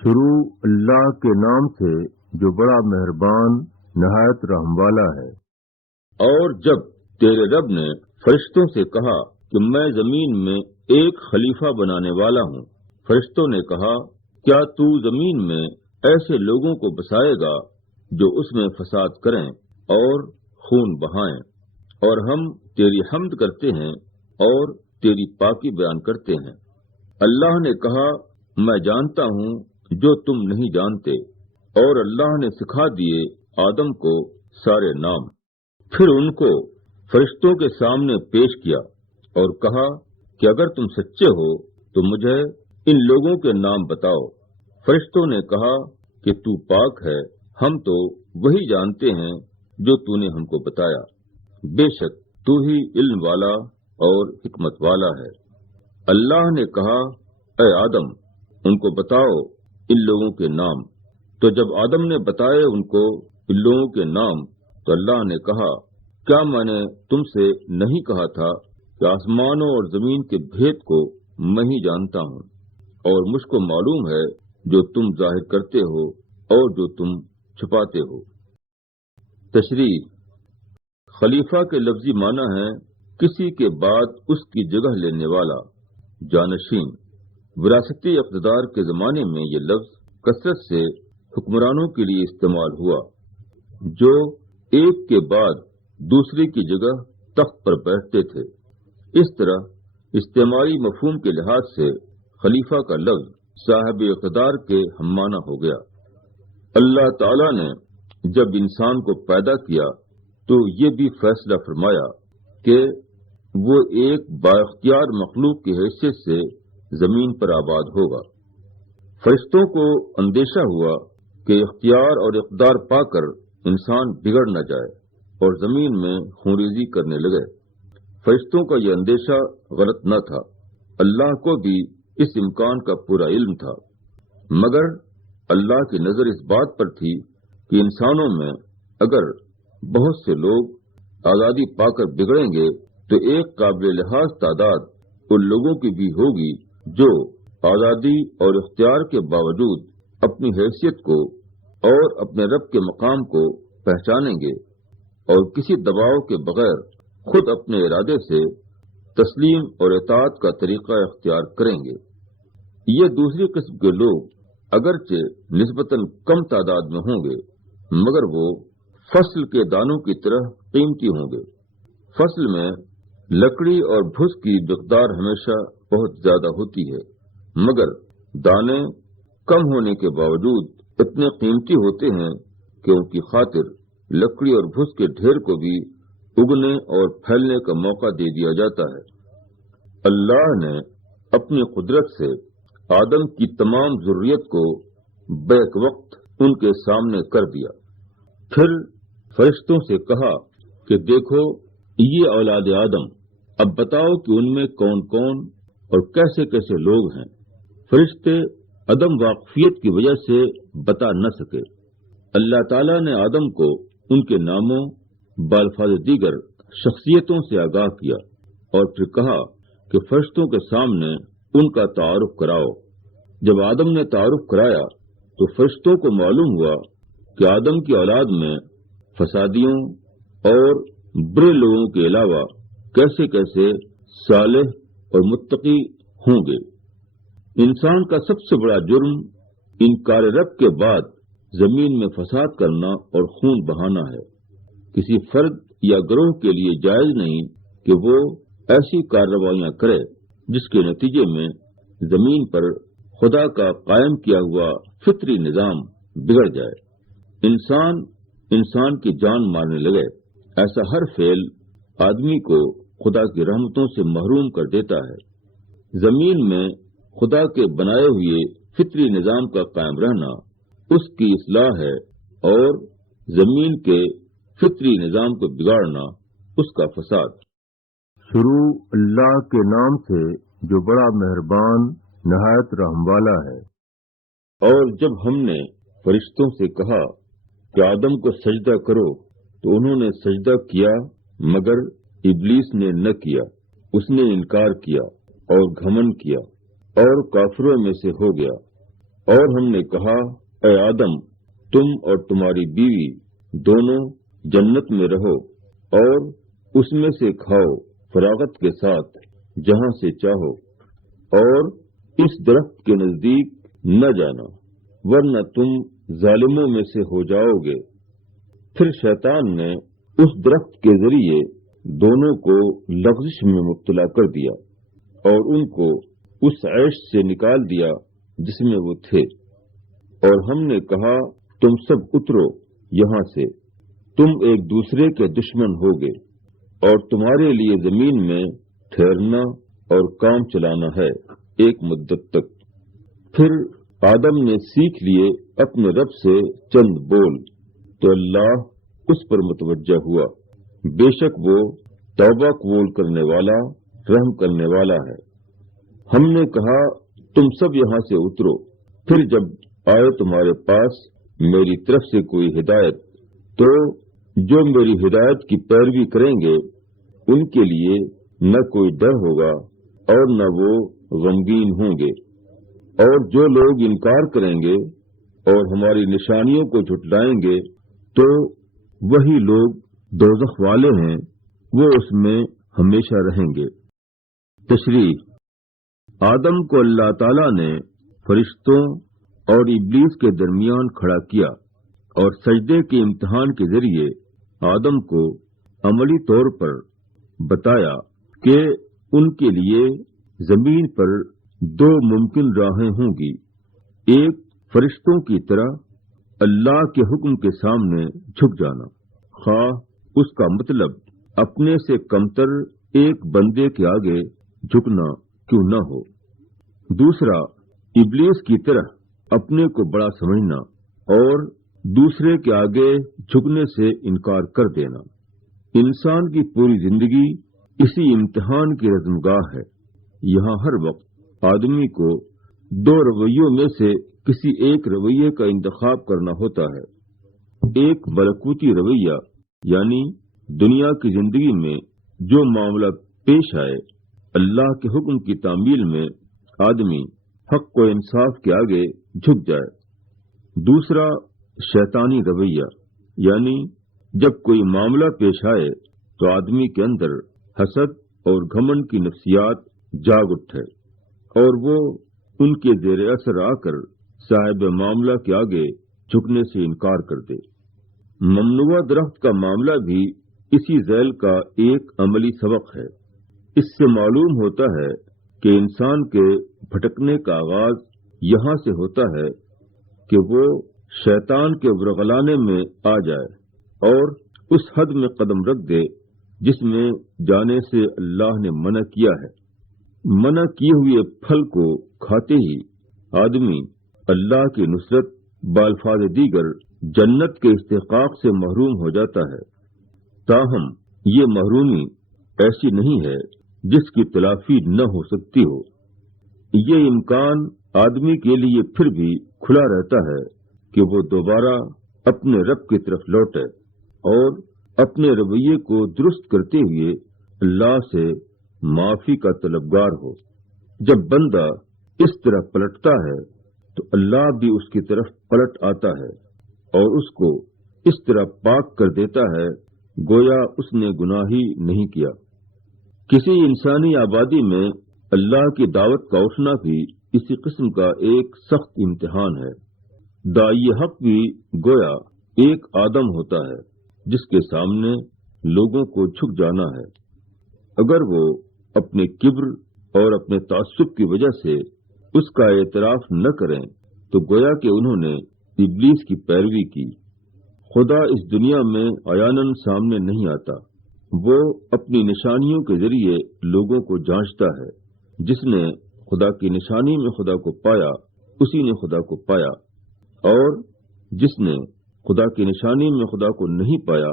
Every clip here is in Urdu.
شروع اللہ کے نام سے جو بڑا مہربان نہایت رحم والا ہے۔ اور جب تیرے رب نے فرشتوں سے کہا کہ میں زمین میں ایک خلیفہ بنانے والا ہوں، فرشتوں نے کہا کیا تو زمین میں ایسے لوگوں کو بسائے گا جو اس میں فساد کریں اور خون بہائیں، اور ہم تیری حمد کرتے ہیں اور تیری پاکی بیان کرتے ہیں۔ اللہ نے کہا میں جانتا ہوں جو تم نہیں جانتے، اور اللہ نے سکھا دیے آدم کو سارے نام۔ پھر ان کو فرشتوں کے سامنے پیش کیا اور کہا کہ اگر تم سچے ہو تو مجھے ان لوگوں کے نام بتاؤ۔ فرشتوں نے کہا کہ تو پاک ہے، ہم تو وہی جانتے ہیں جو تو نے ہم کو بتایا، بے شک تو ہی علم والا اور حکمت والا ہے۔ اللہ نے کہا اے آدم ان کو بتاؤ ان لوگوں کے نام۔ تو جب آدم نے بتائے ان کو ان لوگوں کے نام تو اللہ نے کہا کیا میں نے تم سے نہیں کہا تھا کہ آسمانوں اور زمین کے بھید کو میں ہی جانتا ہوں، اور مجھ کو معلوم ہے جو تم ظاہر کرتے ہو اور جو تم چھپاتے ہو۔ تشریح: خلیفہ کے لفظی معنی ہے کسی کے بعد اس کی جگہ لینے والا، جانشین۔ وراثتی اقتدار کے زمانے میں یہ لفظ کثرت سے حکمرانوں کے لیے استعمال ہوا جو ایک کے بعد دوسرے کی جگہ تخت پر بیٹھتے تھے۔ اس طرح استعماری مفہوم کے لحاظ سے خلیفہ کا لفظ صاحب اقتدار کے ہم معنی ہو گیا۔ اللہ تعالی نے جب انسان کو پیدا کیا تو یہ بھی فیصلہ فرمایا کہ وہ ایک بااختیار مخلوق کی حیثیت سے زمین پر آباد ہوگا۔ فرشتوں کو اندیشہ ہوا کہ اختیار اور اقتدار پا کر انسان بگڑ نہ جائے اور زمین میں خونریزی کرنے لگے۔ فرشتوں کا یہ اندیشہ غلط نہ تھا، اللہ کو بھی اس امکان کا پورا علم تھا، مگر اللہ کی نظر اس بات پر تھی کہ انسانوں میں اگر بہت سے لوگ آزادی پا کر بگڑیں گے تو ایک قابل لحاظ تعداد ان لوگوں کی بھی ہوگی جو آزادی اور اختیار کے باوجود اپنی حیثیت کو اور اپنے رب کے مقام کو پہچانیں گے اور کسی دباؤ کے بغیر خود اپنے ارادے سے تسلیم اور اطاعت کا طریقہ اختیار کریں گے۔ یہ دوسری قسم کے لوگ اگرچہ نسبتاً کم تعداد میں ہوں گے مگر وہ فصل کے دانوں کی طرح قیمتی ہوں گے۔ فصل میں لکڑی اور بھس کی مقدار ہمیشہ بہت زیادہ ہوتی ہے، مگر دانے کم ہونے کے باوجود اتنے قیمتی ہوتے ہیں کہ ان کی خاطر لکڑی اور بھس کے ڈھیر کو بھی اگنے اور پھیلنے کا موقع دے دیا جاتا ہے۔ اللہ نے اپنی قدرت سے آدم کی تمام ذریت کو بیک وقت ان کے سامنے کر دیا۔ پھر فرشتوں سے کہا کہ دیکھو یہ اولاد آدم، اب بتاؤ کہ ان میں کون کون اور کیسے کیسے لوگ ہیں۔ فرشتے عدم واقفیت کی وجہ سے بتا نہ سکے۔ اللہ تعالیٰ نے آدم کو ان کے ناموں بالفاظ دیگر شخصیتوں سے آگاہ کیا اور پھر کہا کہ فرشتوں کے سامنے ان کا تعارف کراؤ۔ جب آدم نے تعارف کرایا تو فرشتوں کو معلوم ہوا کہ آدم کی اولاد میں فسادیوں اور برے لوگوں کے علاوہ کیسے کیسے صالح اور متقی ہوں گے۔ انسان کا سب سے بڑا جرم انکار رب کے بعد زمین میں فساد کرنا اور خون بہانا ہے۔ کسی فرد یا گروہ کے لیے جائز نہیں کہ وہ ایسی کارروائیاں کرے جس کے نتیجے میں زمین پر خدا کا قائم کیا ہوا فطری نظام بگڑ جائے، انسان کی جان مارنے لگے۔ ایسا ہر فعل آدمی کو خدا کی رحمتوں سے محروم کر دیتا ہے۔ زمین میں خدا کے بنائے ہوئے فطری نظام کا قائم رہنا اس کی اصلاح ہے اور زمین کے فطری نظام کو بگاڑنا اس کا فساد۔ شروع اللہ کے نام سے جو بڑا مہربان نہایت رحم والا ہے۔ اور جب ہم نے فرشتوں سے کہا کہ آدم کو سجدہ کرو تو انہوں نے سجدہ کیا مگر ابلیس نے نہ کیا، اس نے انکار کیا اور گھمنڈ کیا اور کافروں میں سے ہو گیا۔ اور ہم نے کہا اے آدم تم اور تمہاری بیوی دونوں جنت میں رہو اور اس میں سے کھاؤ فراغت کے ساتھ جہاں سے چاہو، اور اس درخت کے نزدیک نہ جانا ورنہ تم ظالموں میں سے ہو جاؤ گے۔ پھر شیطان نے اس درخت کے ذریعے دونوں کو لغزش میں مبتلا کر دیا اور ان کو اس عیش سے نکال دیا جس میں وہ تھے، اور ہم نے کہا تم سب اترو یہاں سے، تم ایک دوسرے کے دشمن ہوگے اور تمہارے لیے زمین میں ٹھہرنا اور کام چلانا ہے ایک مدت تک۔ پھر آدم نے سیکھ لیے اپنے رب سے چند بول، تو اللہ اس پر متوجہ ہوا، بے شک وہ توبہ قبول کرنے والا رحم کرنے والا ہے۔ ہم نے کہا تم سب یہاں سے اترو، پھر جب آئے تمہارے پاس میری طرف سے کوئی ہدایت، تو جو میری ہدایت کی پیروی کریں گے ان کے لیے نہ کوئی ڈر ہوگا اور نہ وہ غمگین ہوں گے، اور جو لوگ انکار کریں گے اور ہماری نشانیوں کو جھٹلائیں گے تو وہی لوگ دوزخ والے ہیں، وہ اس میں ہمیشہ رہیں گے۔ تشریح: آدم کو اللہ تعالیٰ نے فرشتوں اور ابلیس کے درمیان کھڑا کیا اور سجدے کے امتحان کے ذریعے آدم کو عملی طور پر بتایا کہ ان کے لیے زمین پر دو ممکن راہیں ہوں گی، ایک فرشتوں کی طرح اللہ کے حکم کے سامنے جھک جانا، خواہ اس کا مطلب اپنے سے کمتر ایک بندے کے آگے جھکنا کیوں نہ ہو، دوسرا ابلیس کی طرح اپنے کو بڑا سمجھنا اور دوسرے کے آگے جھکنے سے انکار کر دینا۔ انسان کی پوری زندگی اسی امتحان کی رزمگاہ ہے۔ یہاں ہر وقت آدمی کو دو رویوں میں سے کسی ایک رویے کا انتخاب کرنا ہوتا ہے، ایک ملکوتی رویہ یعنی دنیا کی زندگی میں جو معاملہ پیش آئے اللہ کے حکم کی تعمیل میں آدمی حق و انصاف کے آگے جھک جائے، دوسرا شیطانی رویہ یعنی جب کوئی معاملہ پیش آئے تو آدمی کے اندر حسد اور گھمنڈ کی نفسیات جاگ اٹھے اور وہ ان کے زیر اثر آ کر صاحب معاملہ کے آگے جھکنے سے انکار کر دے۔ ممنوعہ درخت کا معاملہ بھی اسی ذیل کا ایک عملی سبق ہے۔ اس سے معلوم ہوتا ہے کہ انسان کے بھٹکنے کا آغاز یہاں سے ہوتا ہے کہ وہ شیطان کے ورغلانے میں آ جائے اور اس حد میں قدم رکھ دے جس میں جانے سے اللہ نے منع کیا ہے۔ منع کیے ہوئے پھل کو کھاتے ہی آدمی اللہ کی نصرت بالفاظ دیگر جنت کے استحقاق سے محروم ہو جاتا ہے، تاہم یہ محرومی ایسی نہیں ہے جس کی تلافی نہ ہو سکتی ہو۔ یہ امکان آدمی کے لیے پھر بھی کھلا رہتا ہے کہ وہ دوبارہ اپنے رب کی طرف لوٹے اور اپنے رویے کو درست کرتے ہوئے اللہ سے معافی کا طلبگار ہو۔ جب بندہ اس طرح پلٹتا ہے تو اللہ بھی اس کی طرف پلٹ آتا ہے اور اس کو اس طرح پاک کر دیتا ہے گویا اس نے گناہ ہی نہیں کیا۔ کسی انسانی آبادی میں اللہ کی دعوت کا اٹھنا بھی اسی قسم کا ایک سخت امتحان ہے۔ داعی حق بھی گویا ایک آدم ہوتا ہے جس کے سامنے لوگوں کو جھک جانا ہے۔ اگر وہ اپنے کبر اور اپنے تعصب کی وجہ سے اس کا اعتراف نہ کریں تو گویا کہ انہوں نے ابلیس کی پیروی کی۔ خدا اس دنیا میں عیاناً سامنے نہیں آتا، وہ اپنی نشانیوں کے ذریعے لوگوں کو جانچتا ہے۔ جس نے خدا کی نشانی میں خدا کو پایا اسی نے خدا کو پایا، اور جس نے خدا کی نشانی میں خدا کو نہیں پایا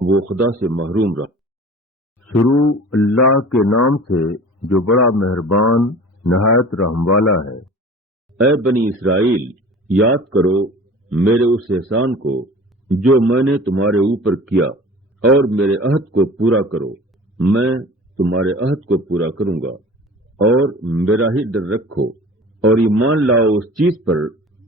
وہ خدا سے محروم رہا۔ شروع اللہ کے نام سے جو بڑا مہربان نہایت رحم والا ہے۔ اے بنی اسرائیل، یاد کرو میرے اس احسان کو جو میں نے تمہارے اوپر کیا، اور میرے عہد کو پورا کرو، میں تمہارے عہد کو پورا کروں گا، اور میرا ہی ڈر رکھو، اور ایمان لاؤ اس چیز پر